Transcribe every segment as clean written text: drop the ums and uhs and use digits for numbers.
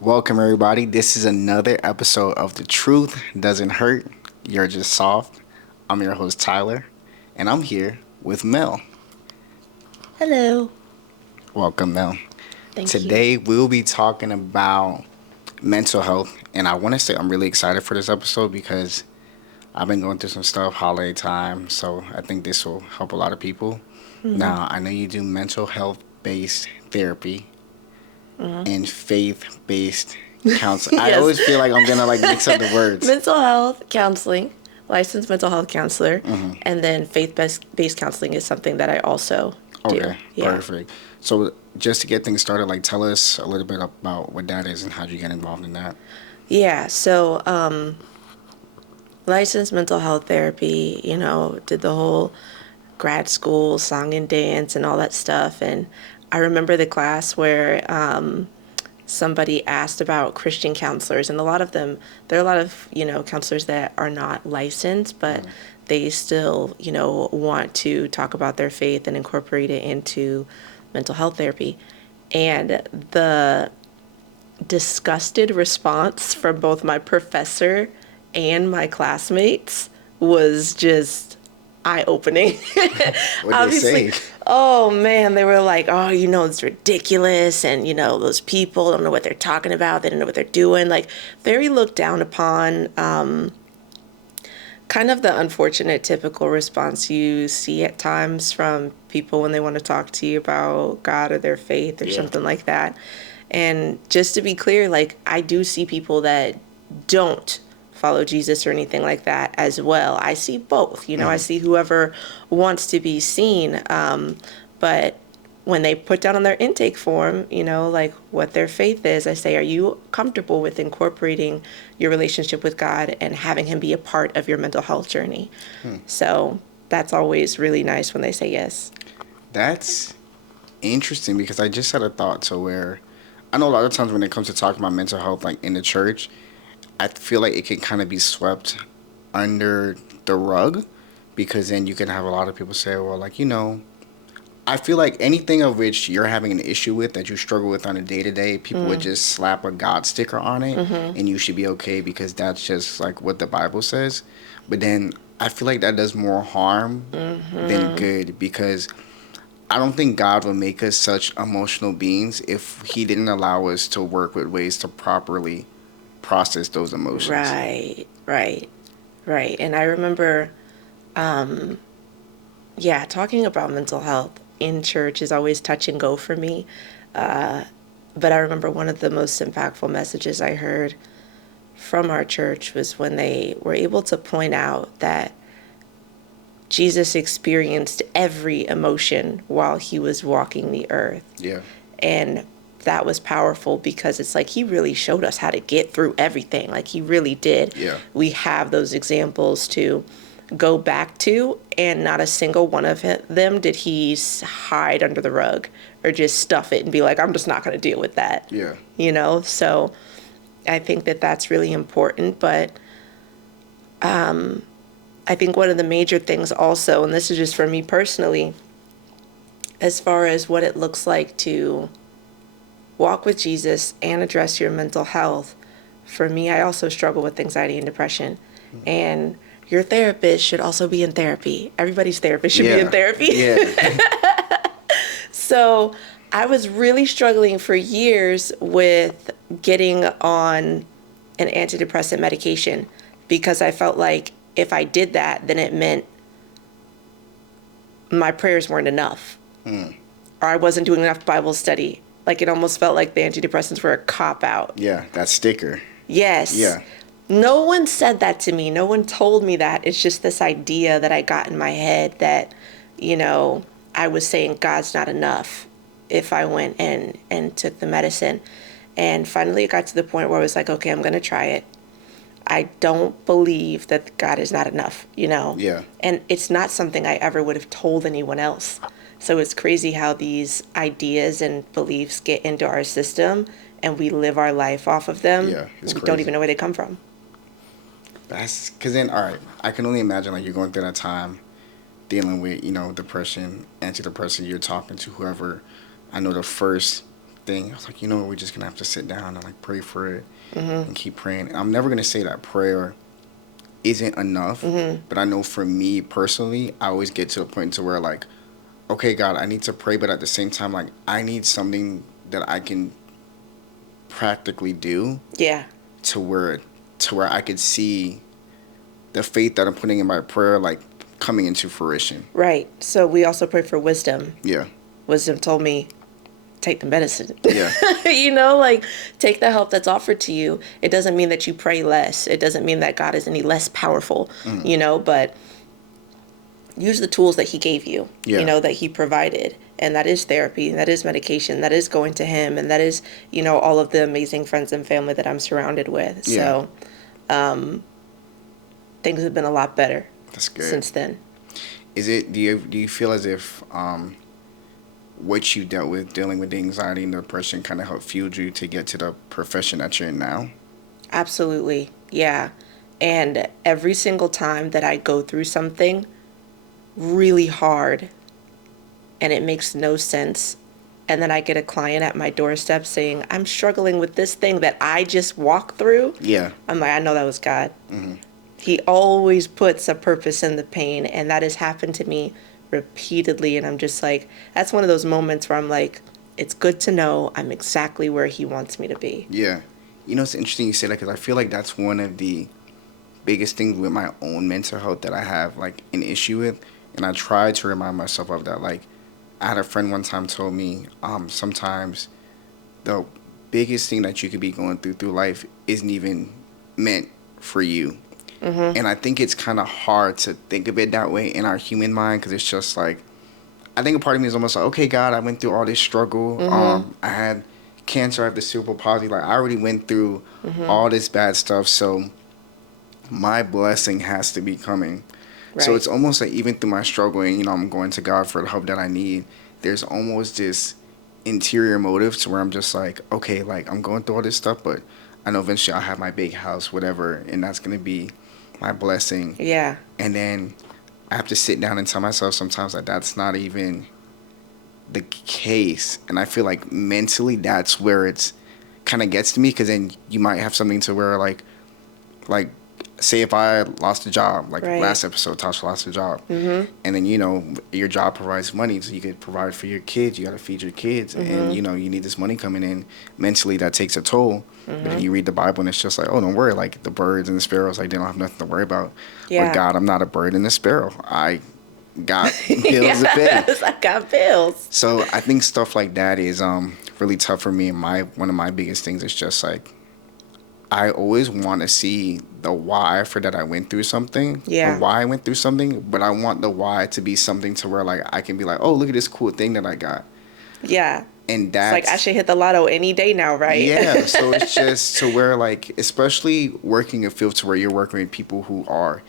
Welcome, everybody. This is another episode of The Truth Doesn't Hurt. You're just soft. I'm your host, Tyler, and I'm here with Mel. Hello. Welcome, Mel. Thank you. Today, we'll be talking about mental health, and I want to say I'm really excited for this episode because I've been going through some stuff, holiday time, so I think this will help a lot of people. Hmm. Now, I know you do mental health based therapy Hmm. and faith based counseling. I Yes. always feel like I'm gonna mix up the words. Mental health counseling, licensed mental health counselor, Hmm. and then faith based counseling is something that I also do. Okay, Yeah. perfect. So just to get things started, tell us a little bit about what that is and how you get involved in that. Yeah. Licensed mental health therapy, did the whole grad school song and dance and all that stuff. And I remember the class where somebody asked about Christian counselors, and a lot of them, there are a lot of, counselors that are not licensed, but Mm. they still, want to talk about their faith and incorporate it into mental health therapy. And the disgusted response from both my professor and my classmates was just eye opening. What they Obviously, say? oh man, they were like, oh, it's ridiculous. And, those people don't know what they're talking about. They don't know what they're doing. Like, very looked down upon. Kind of the unfortunate typical response you see at times from people when they want to talk to you about God or their faith or Yeah. something like that. And just to be clear, like, I do see people that don't follow Jesus or anything like that as well. I see both. I Hmm. see whoever wants to be seen. But when they put down on their intake form, like what their faith is, I say, are you comfortable with incorporating your relationship with God and having Him be a part of your mental health journey? Hmm. So that's always really nice when they say yes. That's interesting because I just had a thought to where I know a lot of times when it comes to talking about mental health, like in the church, I feel like it can kind of be swept under the rug because then you can have a lot of people say, well, I feel like anything of which you're having an issue with that you struggle with on a day to day, people would Mm. just slap a God sticker on it Mm-hmm. and you should be okay because that's just like what the Bible says. But then I feel like that does more harm than Mm-hmm. good because I don't think God would make us such emotional beings if He didn't allow us to work with ways to properly process those emotions. Right, right, right. And I remember, yeah, talking about mental health in church is always touch and go for me. But I remember one of the most impactful messages I heard from our church was when they were able to point out that Jesus experienced every emotion while he was walking the earth. Yeah. And that was powerful because it's like he really showed us how to get through everything. Like he really did. Yeah. We have those examples to go back to, and not a single one of them did he hide under the rug or just stuff it and be like, I'm just not going to deal with that. Yeah. So I think that that's really important. But I think one of the major things also, and this is just for me personally, as far as what it looks like to walk with Jesus and address your mental health, for me, I also struggle with anxiety and depression. And your therapist should also be in therapy. Everybody's therapist should be in Yeah. therapy. Yeah. So I was really struggling for years with getting on an antidepressant medication because I felt like if I did that, then it meant my prayers weren't enough Mm. or I wasn't doing enough Bible study. Like it almost felt like the antidepressants were a cop out. Yeah. That sticker. Yes. Yeah. No one said that to me. No one told me that. It's just this idea that I got in my head that, you know, I was saying God's not enough if I went and took the medicine. And finally it got to the point where I was like, okay, I'm going to try it. I don't believe that God is not enough. Yeah. And it's not something I ever would have told anyone else. So it's crazy how these ideas and beliefs get into our system and we live our life off of them. Yeah. It's We don't even crazy. know where they come from. That's because then, all right, I can only imagine like you're going through that time dealing with, depression, antidepressant, you're talking to whoever. I know the first thing. I was like, you know what, we're just gonna have to sit down and like pray for it Mm-hmm. and keep praying. And I'm never gonna say that prayer isn't enough, Mm-hmm. but I know for me personally, I always get to a point to where like, okay, God, I need to pray, but at the same time, like I need something that I can practically do Yeah. to where I could see the faith that I'm putting in my prayer like coming into fruition. Right. So we also pray for wisdom. Yeah. Wisdom told me, take the medicine. Yeah. Like take the help that's offered to you. It doesn't mean that you pray less. It doesn't mean that God is any less powerful, Mm. but use the tools that he gave you, Yeah. that he provided. And that is therapy, and that is medication, that is going to him, and that is, all of the amazing friends and family that I'm surrounded with. Yeah. So things have been a lot better That's good. since then. Do you feel as if what you dealt with dealing with the anxiety and depression kind of helped fuel you to get to the profession that you're in now? Absolutely. Yeah. And every single time that I go through something really hard and it makes no sense, and then I get a client at my doorstep saying, I'm struggling with this thing that I just walked through, Yeah. I'm like, I know that was God. Hmm. He always puts a purpose in the pain, and that has happened to me repeatedly. And I'm just like, that's one of those moments where I'm like, it's good to know I'm exactly where he wants me to be. Yeah. You know, it's interesting you say that because I feel like that's one of the biggest things with my own mental health that I have like an issue with, and I try to remind myself of that. Like, I had a friend one time told me, sometimes the biggest thing that you could be going through life isn't even meant for you. Mm-hmm. And I think it's kind of hard to think of it that way in our human mind because it's just like, I think a part of me is almost like, okay, God, I went through all this struggle. Mm-hmm. I had cancer, I have the cerebral palsy. Like, I already went through Mm-hmm. all this bad stuff. So my blessing has to be coming. So Right. it's almost like even through my struggle and, I'm going to God for the help that I need, there's almost this interior motive to where I'm just like, okay, like I'm going through all this stuff, but I know eventually I'll have my big house, whatever, and that's going to be my blessing. Yeah. And then I have to sit down and tell myself sometimes that that's not even the case. And I feel like mentally that's where it's kind of gets to me because then you might have something to where like say if I lost a job, like Right. last episode, Tasha lost a job, Mm-hmm. and then your job provides money, so you could provide for your kids. You got to feed your kids, Mm-hmm. and you need this money coming in. Mentally, that takes a toll. But Mm-hmm. then you read the Bible, and it's just like, oh, don't worry. Like the birds and the sparrows, like they don't have nothing to worry about. Yeah. With God, I'm not a bird and a sparrow. I got bills to pay. Yes, I got bills. So I think stuff like that is really tough for me. And one of my biggest things is just like I always want to see the why for that I went through something. Yeah. Or why I went through something, but I want the why to be something to where like I can be like, oh, look at this cool thing that I got. Yeah. And It's that's like I should hit the lotto any day now, right? yeah. So it's just to where like, especially working a field to where you're working with people who are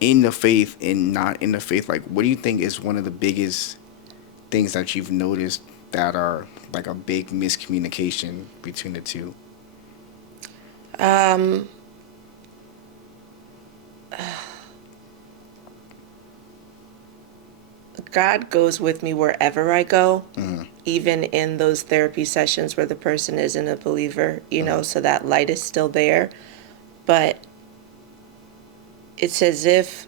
in the faith and not in the faith. Like, what do you think is one of the biggest things that you've noticed that are like a big miscommunication between the two? God goes with me wherever I go, Mm-hmm. even in those therapy sessions where the person isn't a believer, so that light is still there. But it's as if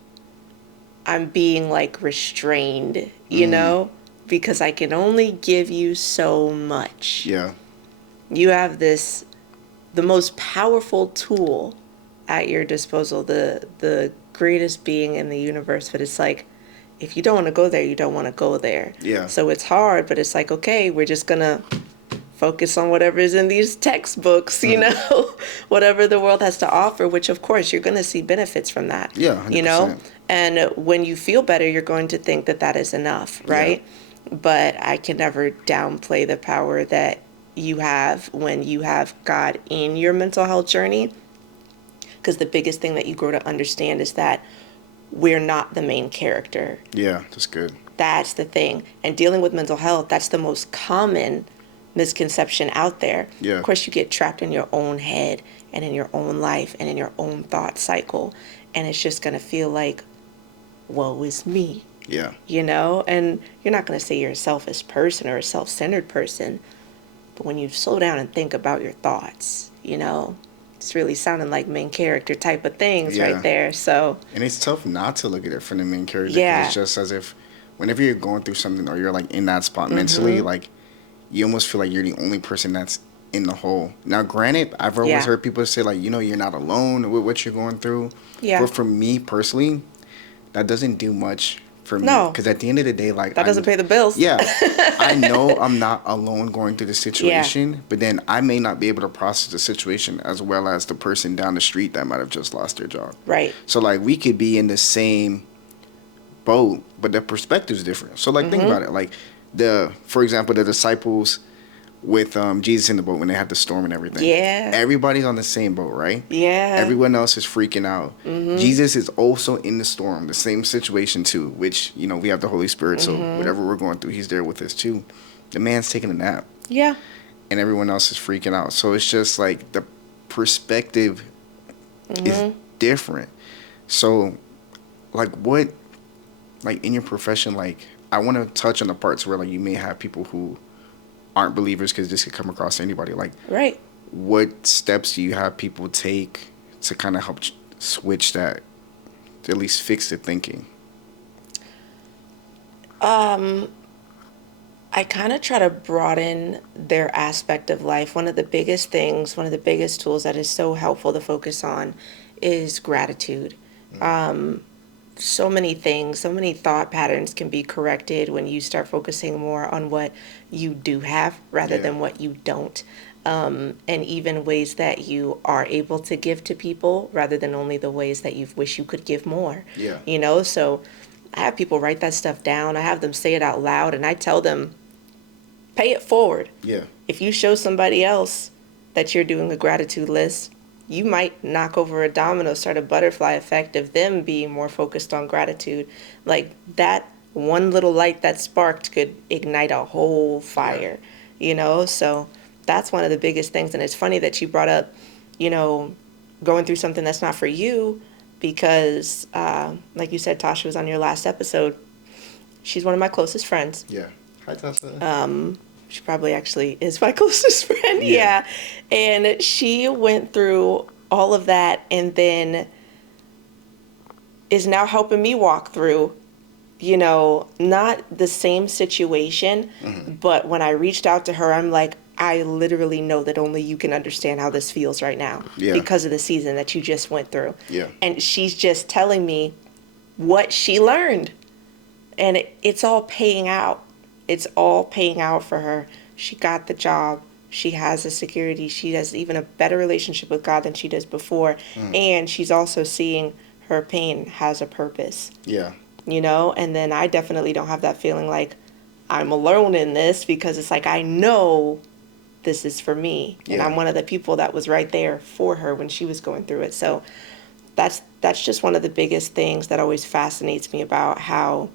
I'm being like restrained, because I can only give you so much. Yeah. You have the most powerful tool at your disposal, the greatest being in the universe, but it's like, if you don't want to go there, you don't want to go there. Yeah. So it's hard, but it's like, okay, we're just going to focus on whatever is in these textbooks, whatever the world has to offer, which of course you're going to see benefits from that. Yeah, 100%. And when you feel better, you're going to think that that is enough, right? Yeah. But I can never downplay the power that you have when you have God in your mental health journey. Because the biggest thing that you grow to understand is that we're not the main character. Yeah, that's good. That's the thing. And dealing with mental health, that's the most common misconception out there. Yeah. Of course, you get trapped in your own head and in your own life and in your own thought cycle. And it's just going to feel like, woe is me. Yeah. And you're not going to say you're a selfish person or a self-centered person, But when you slow down and think about your thoughts, it's really sounding like main character type of things right Yeah. there. So, And it's tough not to look at it from the main character because it's yeah. just as if whenever you're going through something or you're like in that spot mentally, Mm-hmm. like you almost feel like you're the only person that's in the hole. Now, granted, I've always Yeah. heard people say like, you're not alone with what you're going through. Yeah. But for me personally, that doesn't do much for me No, because at the end of the day, like that doesn't pay the bills. yeah, I know I'm not alone going through the Yeah. situation, but then I may not be able to process the situation as well as the person down the street that might have just lost their job. Right. So like we could be in the same boat, but the perspective's different. So like think Mm-hmm. about it, like for example, the disciples with Jesus in the boat when they had the storm and everything. Yeah. Everybody's on the same boat, right? Yeah. Everyone else is freaking out. Mm-hmm. Jesus is also in the storm, the same situation too, which, we have the Holy Spirit, so Mm-hmm. whatever we're going through, he's there with us too. The man's taking a nap Yeah. and everyone else is freaking out. So it's just like the perspective is Mm-hmm. different. So like what, like in your profession, like I want to touch on the parts where like you may have people who aren't believers because this could come across to anybody. Like, Right. what steps do you have people take to kind of help switch that, to at least fix the thinking? I kind of try to broaden their aspect of life. One of the biggest things, one of the biggest tools that is so helpful to focus on is gratitude. So many things, so many thought patterns can be corrected when you start focusing more on what you do have rather Yeah. than what you don't. And even ways that you are able to give to people rather than only the ways that you wish you could give more. Yeah. So I have people write that stuff down. I have them say it out loud and I tell them, pay it forward. Yeah. If you show somebody else that you're doing a gratitude list, you might knock over a domino, start a butterfly effect of them being more focused on gratitude. Like that one little light that sparked could ignite a whole fire, So that's one of the biggest things. And it's funny that you brought up, going through something that's not for you because, like you said, Tasha was on your last episode. She's one of my closest friends. Yeah. Hi, Tessa. She probably actually is my closest friend. Yeah. Yeah. And she went through all of that and then is now helping me walk through, not the same situation, but when I reached out to her, I'm like, I literally know that only you can understand how this feels right now Yeah. because of the season that you just went through. Yeah. And she's just telling me what she learned. And it's all paying out. It's all paying out for her. She got the job. She has a security. She has even a better relationship with God than she does before. And she's also seeing her pain has a purpose, Yeah. And then I definitely don't have that feeling like I'm alone in this because it's like I know this is for me. And Yeah. I'm one of the people that was right there for her when she was going through it. So that's just one of the biggest things that always fascinates me about how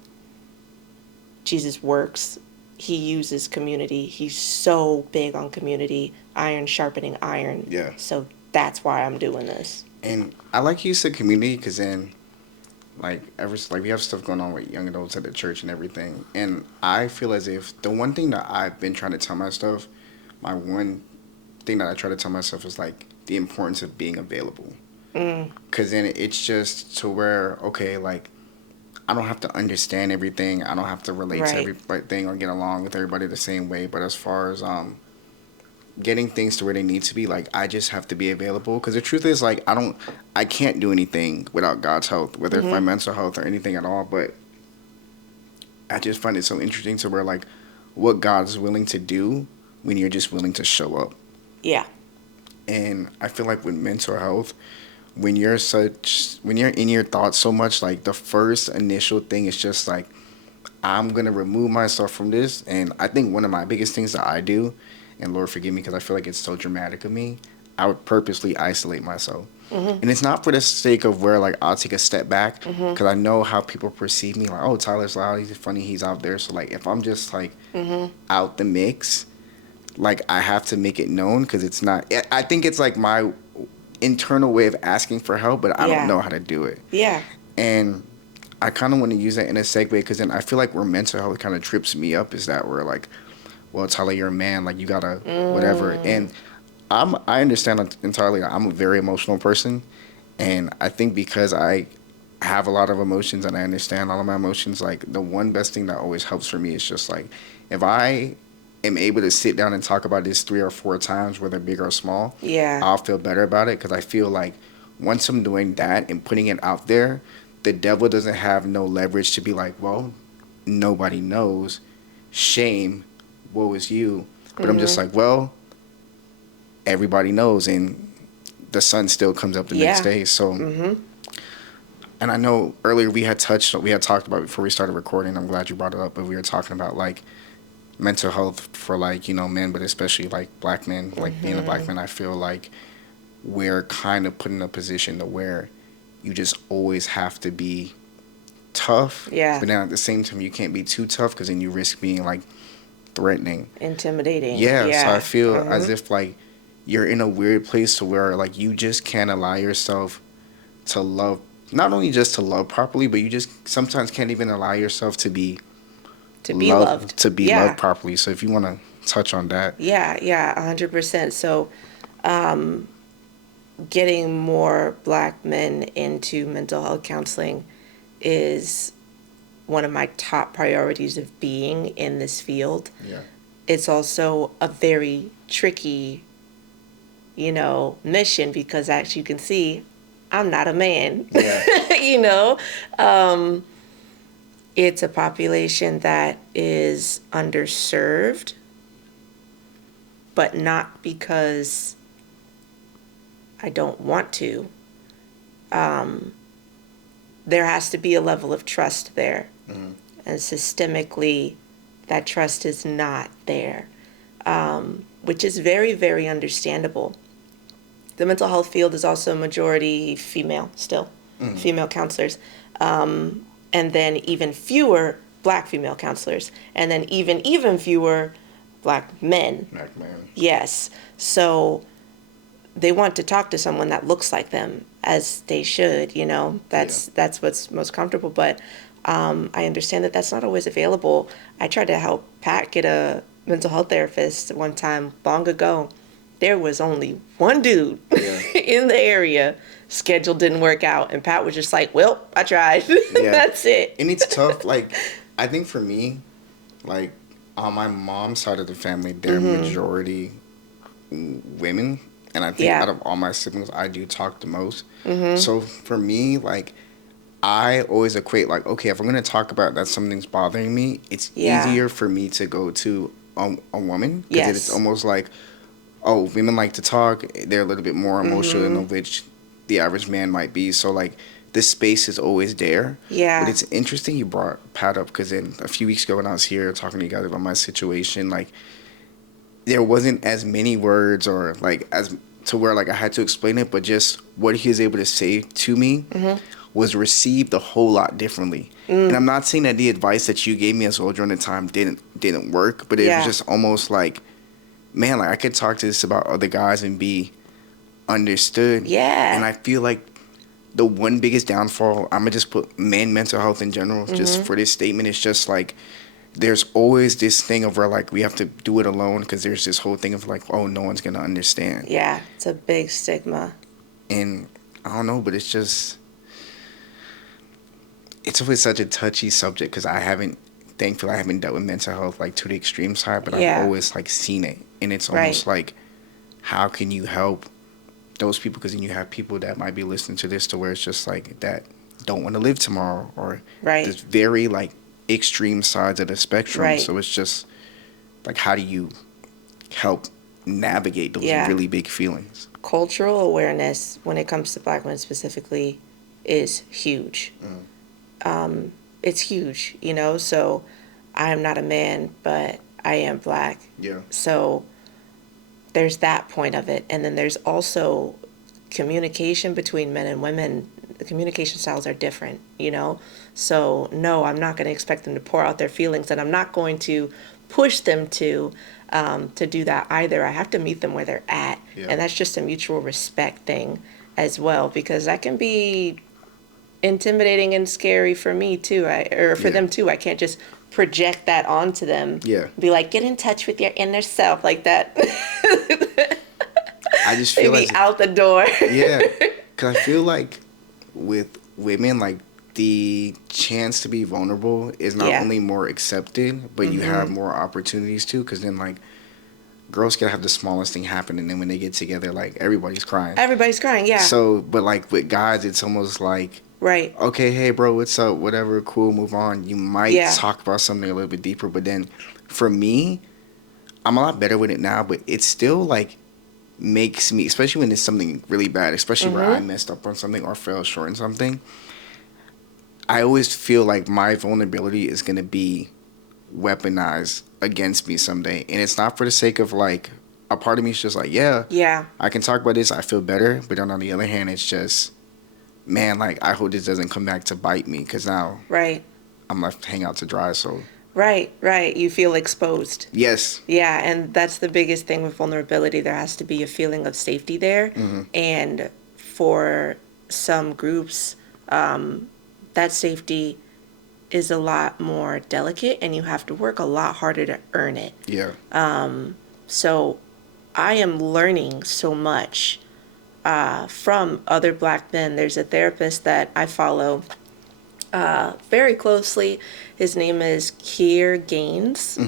Jesus works. He uses community. He's so big on community, iron sharpening iron. Yeah. So that's why I'm doing this. And I like you said community because then, like, we have stuff going on with young adults at the church and everything. And I feel as if the one thing that I've been trying to tell myself, my one thing that I try to tell myself is like the importance of being available. Because then it's just to where, okay, like, I don't have to understand everything. I don't have to relate to Right. everything or get along with everybody the same way. But as far as getting things to where they need to be, like I just have to be available. Because the truth is, like I can't do anything without God's help, whether it's my mental health or anything at all. But I just find it so interesting to where like what God's willing to do when you're just willing to show up. Yeah. And I feel like with mental health, when you're in your thoughts so much, like the first initial thing is just like, I'm going to remove myself from this. And I think one of my biggest things that I do, and Lord forgive me because I feel like it's so dramatic of me, I would purposely isolate myself. And it's not for the sake of where like I'll take a step back because I know how people perceive me, like, oh, Tyler's loud, he's funny, he's out there. So like if I'm just like out the mix, like I have to make it known because it's not, I think it's like my internal way of asking for help, but I Yeah. don't know how to do it. Yeah. And I kind of want to use that in a segue because then I feel like where mental health kind of trips me up is that where like well, Tyler, you're a man, like you gotta whatever. And I understand entirely. I'm a very emotional person, and I think because I have a lot of emotions and I understand all of my emotions, like the one best thing that always helps for me is just like if I am able to sit down and talk about this 3 or 4 times, whether big or small, Yeah. I'll feel better about it because I feel like once I'm doing that and putting it out there, the devil doesn't have no leverage to be like, well, nobody knows. Shame, woe is you. But I'm just like, well, everybody knows, and the sun still comes up the next Yeah. day. So, and I know earlier we had talked about before we started recording. I'm glad you brought it up, but we were talking about like mental health for like men, but especially like black men. Like being a black man, I feel like we're kind of put in a position to where you just always have to be tough, Yeah. but then at the same time you can't be too tough because then you risk being like threatening. Intimidating. Yeah, so I Yeah. feel as if like you're in a weird place to where like you just can't allow yourself to love, not only just to love properly, but you just sometimes can't even allow yourself to be To be loved. loved Yeah. properly. So if you want to touch on that. Yeah. Yeah. 100%. So, getting more black men into mental health counseling is one of my top priorities of being in this field. Yeah. It's also a very tricky, mission because as you can see, I'm not a man. Yeah. you know, it's a population that is underserved, but not because I don't want to. There has to be a level of trust there. And systemically, that trust is not there, which is very, very understandable. The mental health field is also majority female still, female counselors, and then even fewer black female counselors, and then even fewer black men. Black man. Yes. So they want to talk to someone that looks like them, as they should. That's what's most comfortable. But I understand that that's not always available. I tried to help Pat get a mental health therapist one time long ago. There was only one dude in the area. Schedule didn't work out, and Pat was just like, "Well, I tried." Yeah. That's it. And it's tough. Like, I think for me, like, on my mom's side of the family, they're majority women. And I think out of all my siblings, I do talk the most. So for me, like, I always equate, like, okay, if I'm going to talk about that something's bothering me, it's easier for me to go to a woman. Because it's almost like, oh, women like to talk. They're a little bit more emotional than which the average man might be. So, like, this space is always there. Yeah. But it's interesting you brought Pat up because then a few weeks ago when I was here talking to you guys about my situation, like, there wasn't as many words or, like, as to where, like, I had to explain it. But just what he was able to say to me was received a whole lot differently. And I'm not saying that the advice that you gave me as well during the time didn't work. But it was just almost like, man, like I could talk to this about other guys and be understood. Yeah. And I feel like the one biggest downfall, I'm gonna just put men mental health in general, just for this statement, is just like there's always this thing of where like we have to do it alone because there's this whole thing of like, oh, no one's gonna understand. Yeah, it's a big stigma. And I don't know, but it's always such a touchy subject because thankfully I haven't dealt with mental health like to the extreme side, but I've always like seen it. And it's almost like, how can you help those people? Because then you have people that might be listening to this to where it's just like that don't want to live tomorrow or there's very like extreme sides of the spectrum. So it's just like, how do you help navigate those really big feelings? Cultural awareness when it comes to black women specifically is huge. It's huge, so I am not a man, but I am black. Yeah. So there's that point of it. And then there's also communication between men and women. The communication styles are different, So no, I'm not going to expect them to pour out their feelings, and I'm not going to push them to do that either. I have to meet them where they're at. And that's just a mutual respect thing as well, because that can be intimidating and scary for me too, or for them too. I can't just project that onto them. Yeah. Be like, get in touch with your inner self, like that. I just They feel be as out the door. yeah, because I feel like with women, like the chance to be vulnerable is not Yeah. only more accepted, but you have more opportunities too. Because then, like, girls can have the smallest thing happen, and then when they get together, like everybody's crying. Everybody's crying, yeah. So, but like with guys, it's almost like, Right. okay, hey, bro, what's up? Whatever, cool, move on. You might Yeah. talk about something a little bit deeper, but then for me, I'm a lot better with it now, but it's still like makes me, especially when it's something really bad, especially where I messed up on something or fell short in something, I always feel like my vulnerability is going to be weaponized against me someday. And it's not for the sake of like, a part of me is just like, yeah, Yeah. I can talk about this, I feel better. But then on the other hand, it's just, man, like, I hope this doesn't come back to bite me because now Right. I'm left to hang out to dry. So, Right. Right. You feel exposed. yes. Yeah, and that's the biggest thing with vulnerability. There has to be a feeling of safety there. And for some groups, that safety is a lot more delicate and you have to work a lot harder to earn it. Yeah. So I am learning so much from other Black men. There's a therapist that I follow very closely. His name is Keir Gaines.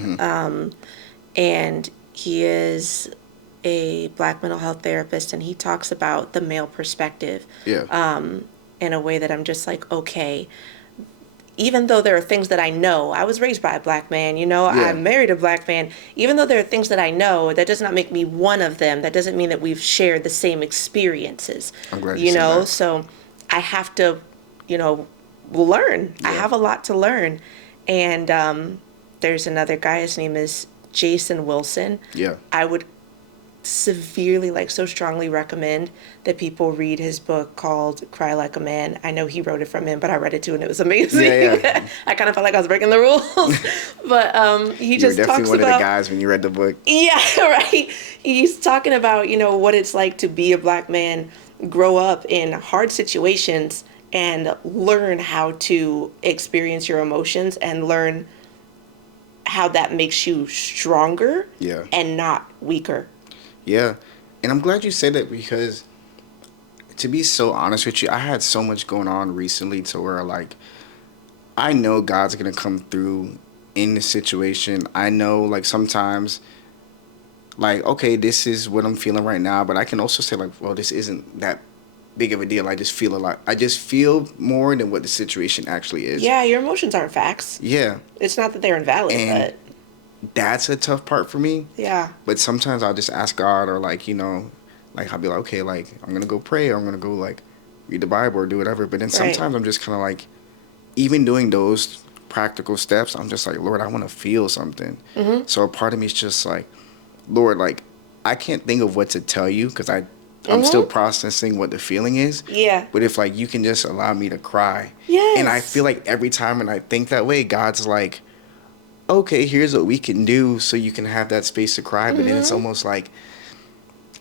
And he is a Black mental health therapist, and he talks about the male perspective Yeah. in a way that I'm just like, okay, even though there are things that I know, I was raised by a Black man, you know, Yeah. I married a Black man, even though there are things that I know, that does not make me one of them. That doesn't mean that we've shared the same experiences, I'm glad you you said know, that. so I have to, you know, learn. I Yeah. have a lot to learn. And there's another guy, his name is Jason Wilson. Yeah. I would severely, like, so strongly recommend that people read his book called Cry Like a Man. I know he wrote it from him, but I read it too and it was amazing. Yeah. I kind of felt like I was breaking the rules. But he You were just definitely talks one of the about, guys when you read the book. yeah, right. He's talking about, you know, what it's like to be a Black man, grow up in hard situations and learn how to experience your emotions and learn how that makes you stronger Yeah. and not weaker. Yeah. And I'm glad you said that because, to be so honest with you, I had so much going on recently to where, like, I know God's going to come through in the situation. I know, like, sometimes, like, okay, this is what I'm feeling right now, but I can also say, like, well, this isn't that big of a deal. I just feel a lot. I just feel more than what the situation actually is. Yeah, your emotions aren't facts. Yeah. It's not that they're invalid, And but that's a tough part for me. yeah. But sometimes I'll just ask God, or like, you know, like I'll be like, okay, like I'm gonna go pray, or I'm gonna go like read the Bible or do whatever. But then Right. sometimes I'm just kind of like, even doing those practical steps, I'm just like, Lord, I want to feel something. So a part of me is just like, Lord, like I can't think of what to tell you because I'm still processing what the feeling is. Yeah. But if like you can just allow me to cry, Yes. and I feel like every time when I think that way, God's like, okay, here's what we can do so you can have that space to cry. But then it's almost like,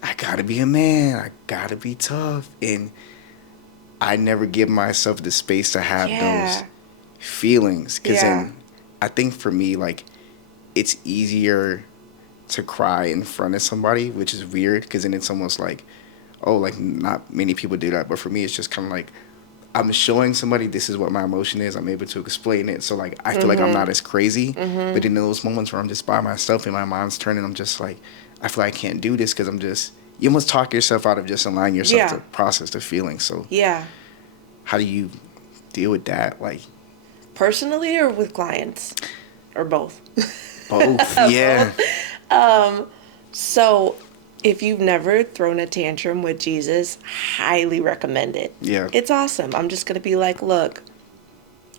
I gotta be a man. I gotta be tough. And I never give myself the space to have Yeah. those feelings. Because Yeah. then I think for me, like, it's easier to cry in front of somebody, which is weird. Because then it's almost like, oh, like, not many people do that. But for me, it's just kind of like, I'm showing somebody this is what my emotion is. I'm able to explain it. So, like, I feel like I'm not as crazy. But in those moments where I'm just by myself and my mind's turning, I'm just like, I feel like I can't do this because I'm just, you almost talk yourself out of just allowing yourself Yeah. to process the feeling. So, Yeah. how do you deal with that? Like, Personally or with clients? Or both? both. Yeah. So, if you've never thrown a tantrum with Jesus, highly recommend it. Yeah. It's awesome. I'm just going to be like, look,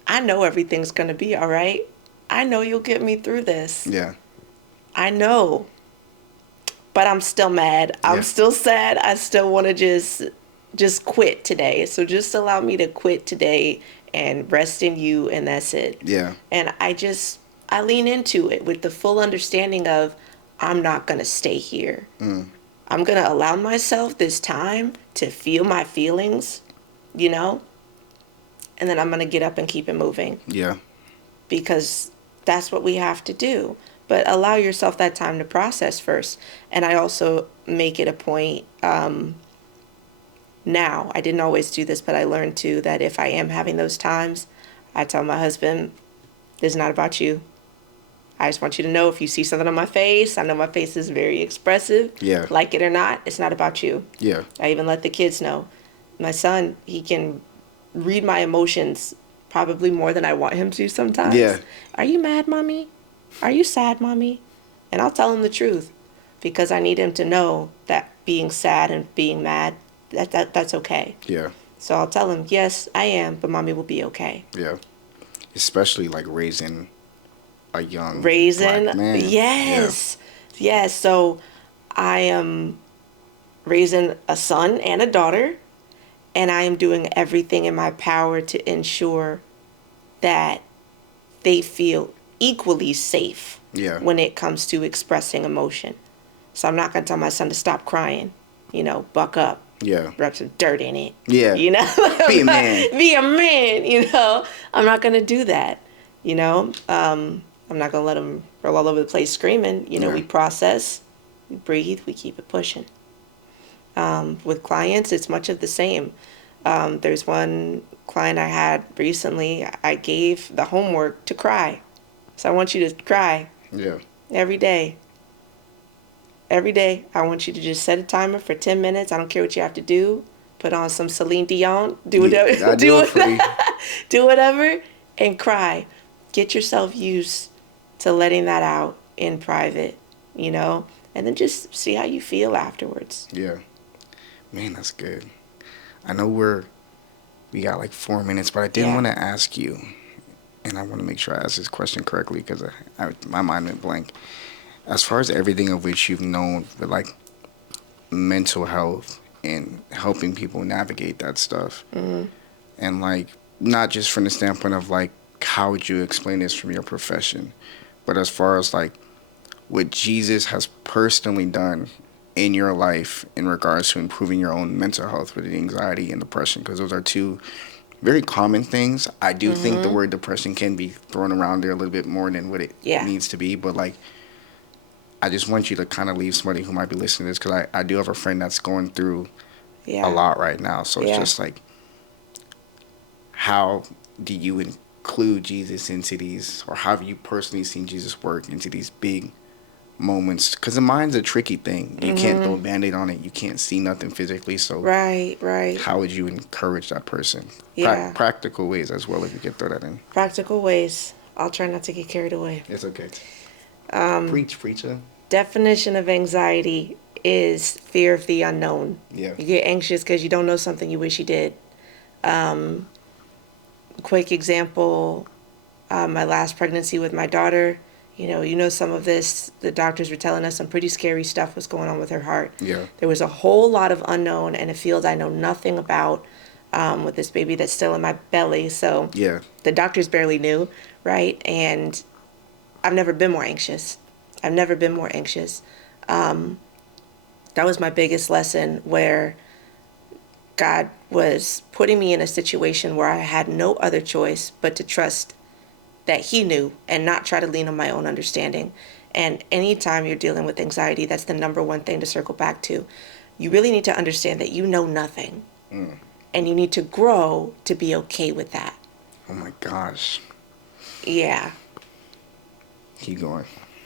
I know everything's going to be all right. I know you'll get me through this. Yeah. I know. But I'm still mad. I'm Yeah. still sad. I still want to just quit today. So just allow me to quit today and rest in you, and that's it. Yeah. And I lean into it with the full understanding of I'm not going to stay here. I'm going to allow myself this time to feel my feelings, and then I'm going to get up and keep it moving Yeah. because that's what we have to do. But allow yourself that time to process first. And I also make it a point, now, I didn't always do this, but I learned too that if I am having those times, I tell my husband, this is not about you. I just want you to know, if you see something on my face, I know my face is very expressive. Yeah. Like it or not, it's not about you. Yeah. I even let the kids know. My son, he can read my emotions probably more than I want him to sometimes. Yeah. Are you mad, mommy? Are you sad, mommy? And I'll tell him the truth, because I need him to know that being sad and being mad, that's okay. Yeah. So I'll tell him, yes, I am, but mommy will be okay. Yeah. Especially like raising a young Raising, black man. yes. Yes. So I am raising a son and a daughter, and I am doing everything in my power to ensure that they feel equally safe Yeah. when it comes to expressing emotion. So I'm not going to tell my son to stop crying, buck up. Yeah. Rub some dirt in it. Yeah. Be a man. Be a man, I'm not going to do that, I'm not going to let him roll all over the place screaming. Yeah. We process, we breathe, we keep it pushing. With clients, it's much of the same. There's one client I had recently, I gave the homework to cry. So I want you to cry. Yeah. Every day. Every day, I want you to just set a timer for 10 minutes. I don't care what you have to do. Put on some Celine Dion. Do whatever. Yeah, I do it for you. Do whatever and cry. Get yourself used to letting that out in private, and then just see how you feel afterwards. Yeah. Man, that's good. I know we got like 4 minutes, but I did want to ask you, and I want to make sure I ask this question correctly, because my mind went blank. As far as everything of which you've known with like mental health and helping people navigate that stuff, and like not just from the standpoint of like how would you explain this from your profession, but as far as like what Jesus has personally done in your life in regards to improving your own mental health with anxiety and depression, because those are two very common things. I do think the word depression can be thrown around there a little bit more than what it needs to be, but like I just want you to kind of leave somebody who might be listening to this, because I do have a friend that's going through a lot right now. So it's just like, how do you include Jesus into these, or how have you personally seen Jesus work into these big moments? Because the mind's a tricky thing. You can't throw a Band-Aid on it. You can't see nothing physically. So right. How would you encourage that person? Practical ways as well, if you could throw that in. Practical ways. I'll try not to get carried away. It's okay. Preacher. Definition of anxiety is fear of the unknown. Yeah. You get anxious because you don't know something you wish you did. Quick example, my last pregnancy with my daughter, some of this, the doctors were telling us some pretty scary stuff was going on with her heart. Yeah. There was a whole lot of unknown in a field I know nothing about, with this baby that's still in my belly. So the doctors barely knew, right? And I've never been more anxious. That was my biggest lesson, where God was putting me in a situation where I had no other choice but to trust that He knew and not try to lean on my own understanding. And anytime you're dealing with anxiety, that's the number one thing to circle back to. You really need to understand that you know nothing. And you need to grow to be okay with that. Oh my gosh. Yeah. Keep going.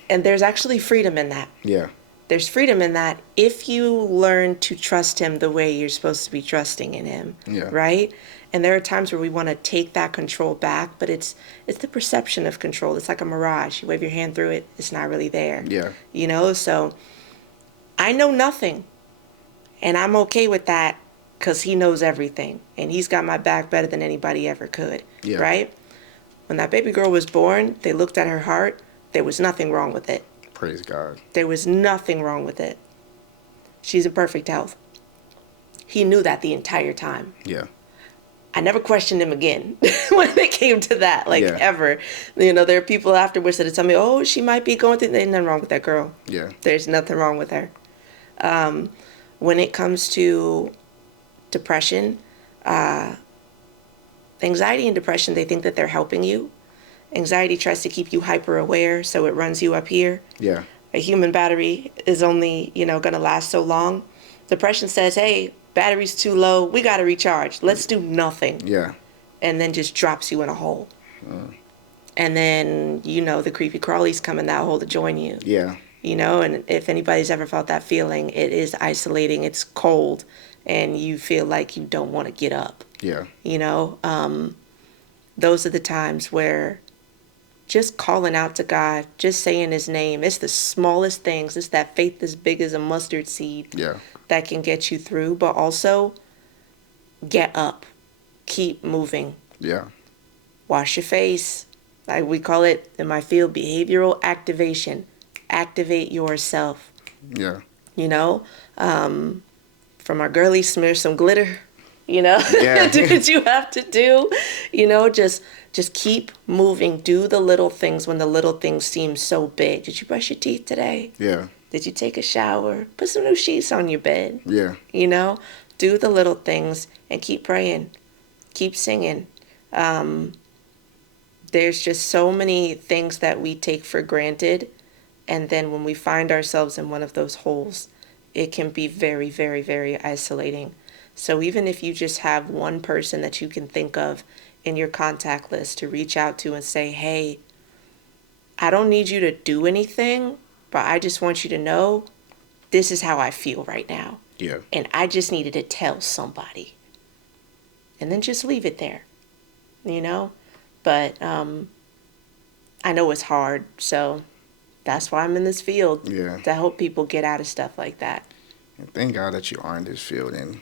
And there's actually freedom in that. Yeah. There's freedom in that if you learn to trust Him the way you're supposed to be trusting in Him. Yeah. Right? And there are times where we want to take that control back, but it's the perception of control. It's like a mirage. You wave your hand through it, it's not really there. Yeah. So I know nothing. And I'm okay with that, because He knows everything. And He's got my back better than anybody ever could. Yeah. Right? When that baby girl was born, they looked at her heart. There was nothing wrong with it. Praise God. There was nothing wrong with it. She's in perfect health. He knew that the entire time. Yeah. I never questioned Him again when it came to that, ever. There are people afterwards that tell me, oh, she might be going through, there's nothing wrong with that girl. Yeah. There's nothing wrong with her. When it comes to depression, anxiety and depression, they think that they're helping you. Anxiety tries to keep you hyper aware, so it runs you up here. Yeah. A human battery is only, going to last so long. Depression says, hey, battery's too low. We got to recharge. Let's do nothing. Yeah. And then just drops you in a hole. And then, the creepy crawlies come in that hole to join you. Yeah. And if anybody's ever felt that feeling, it is isolating. It's cold. And you feel like you don't want to get up. Yeah. Those are the times where just calling out to God, just saying his name, it's the smallest things. It's that faith as big as a mustard seed Yeah. that can get you through. But also, get up. Keep moving. Yeah. Wash your face. Like we call it in my field, behavioral activation. Activate yourself. Yeah. From our girlies, smear some glitter. Yeah. Do what you have to do. Just keep moving. Do the little things when the little things seem so big. Did you brush your teeth today? Yeah. Did you take a shower? Put some new sheets on your bed. Yeah. Do the little things and keep praying. Keep singing. There's just so many things that we take for granted. And then when we find ourselves in one of those holes, it can be very, very, very isolating. So even if you just have one person that you can think of in your contact list to reach out to and say, hey, I don't need you to do anything, but I just want you to know this is how I feel right now. Yeah. And I just needed to tell somebody. And then just leave it there, But I know it's hard, so that's why I'm in this field. Yeah. To help people get out of stuff like that. And thank God that you are in this field. And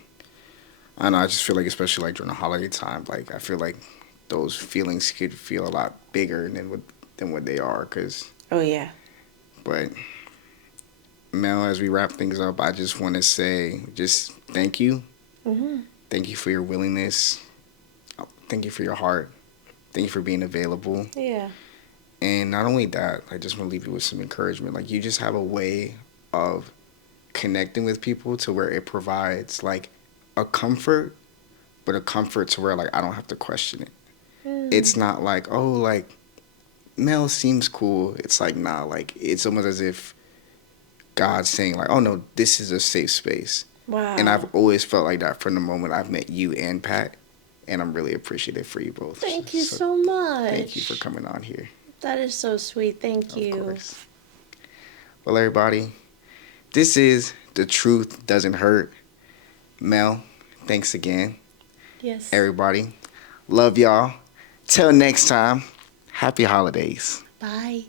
I don't know, I just feel like, especially like during the holiday time, like I feel like those feelings could feel a lot bigger than what they are. Oh, yeah. But Mel, as we wrap things up, I just want to say just thank you. Mm-hmm. Thank you for your willingness. Thank you for your heart. Thank you for being available. Yeah. And not only that, I just want to leave you with some encouragement. Like, you just have a way of connecting with people to where it provides like a comfort, but a comfort to where like I don't have to question it. It's not like, oh, like Mel seems cool. It's like, nah, like it's almost as if God's saying like, oh no, this is a safe space. Wow. And I've always felt like that from the moment I've met you and Pat, and I'm really appreciative for you both. Thank you so much. Thank you for coming on here. That is so sweet. Thank you. Of course. Well, everybody, this is The Truth Doesn't Hurt. Mel, thanks again. Yes. Everybody, love y'all. Till next time, happy holidays. Bye.